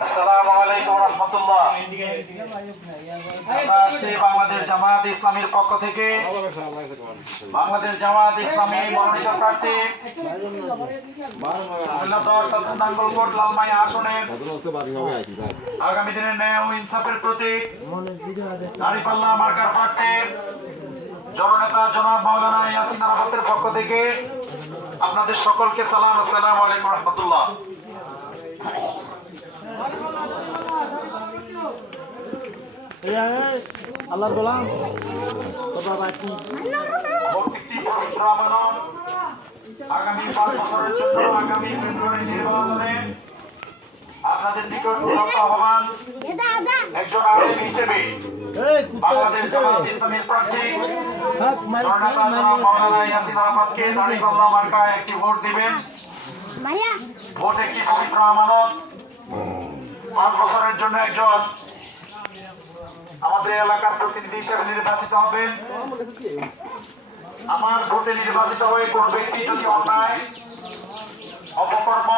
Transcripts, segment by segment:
আসসালামু আলাইকুম ওয়া রাহমাতুল্লাহ। বাংলাদেশ জামায়াত ইসলামীর পক্ষ থেকে বাংলাদেশ জামায়াত ইসলামী মনোনীত প্রার্থী নাঙ্গলকোট লালমাই আসনের আগামী দিনের ন্যায় ও ইনসাফের প্রতীক দাঁড়িপাল্লা মার্কার প্রার্থী জননেতা জনাব মাওলানা ইয়াসিন আরাফাতের পক্ষ থেকে আপনাদের সকলকে সালাম। আসসালামু আলাইকুম ওয়া রাহমাতুল্লাহ। আল্লাহর গোলাম তোমরা বাকি প্রত্যেকটি পবিত্র আমানত আগামী 5 বছরের জন্য আগামী ফেব্রুয়ারি নির্বাচনে আপনাদের নিকট উন্নত আহ্বান একজন আলেম হিসেবে বাংলাদেশ জামায়াত ইসলামীর প্রার্থী জননেতা জনাব মাওলানা ইয়াসিন আরাফাতকে দাঁড়িপাল্লা মার্কায় একটি ভোট দিবেন। ভোট একটি পবিত্র আমানত। 5 বছরের জন্য একজন আমাদের এলাকার প্রতিনিধি হিসেবে নির্বাচিত হবেন। আমার ভোটে নির্বাচিত হয়ে কোন ব্যক্তি যদি অন্যায় অপকর্ম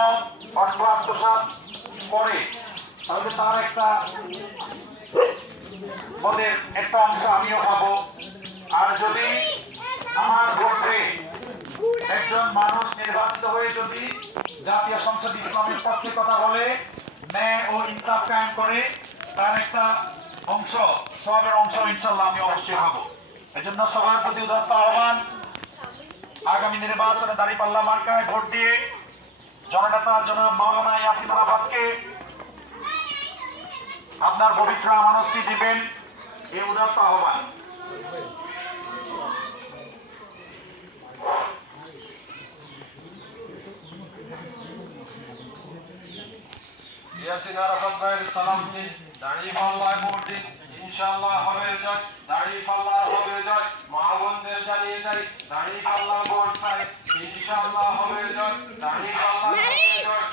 অর্থ আত্মসাৎ করে তাহলে তার একটা পদের একটা অংশ আমিও পাবো। আর যদি আমার ভোটে একজন মানুষ নির্বাচিত হয়ে যদি জাতীয় সংসদ ইসলামের পক্ষে কথা বলে, ন্যায় ও ইনসাফ কায়েম করে, তার একটা অংশ সবের অংশ ইনশাল্লাহ আমি অবশ্যই পাবো। এজন্য সবার প্রতি উদাত্ত আহ্বান, আগামী নির্বাচনে দাঁড়িপাল্লা মার্কায় ভোট দিয়ে জননেতা জনাব মাওলানা ইয়াসিন আরাফাতকে আপনার পবিত্র আমানতটি দিবেন, এই উদাত্ত আহ্বান। ইয়াসিন আরাফাত ভাইয়ের সালাম দিন, দাঁড়িপাল্লায় ভোট দিন, ইনশাআল্লাহ হবে জয়, দাঁড়িপাল্লা হবে জয়। মা বোনদের জানিয়ে যাই, দাঁড়িপাল্লা ভোট চাই, ইনশাআল্লাহ হবে জয়, দাঁড়িপাল্লা হবে জয়।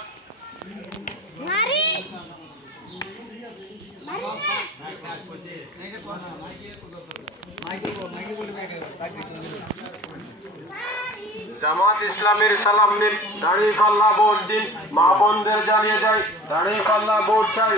জামাত ইসলামের সালাম দিন, দাঁড়িপাল্লা ভোট দিন, মা বোনদের জানিয়ে যাই, দাঁড়িপাল্লা ভোট চাই।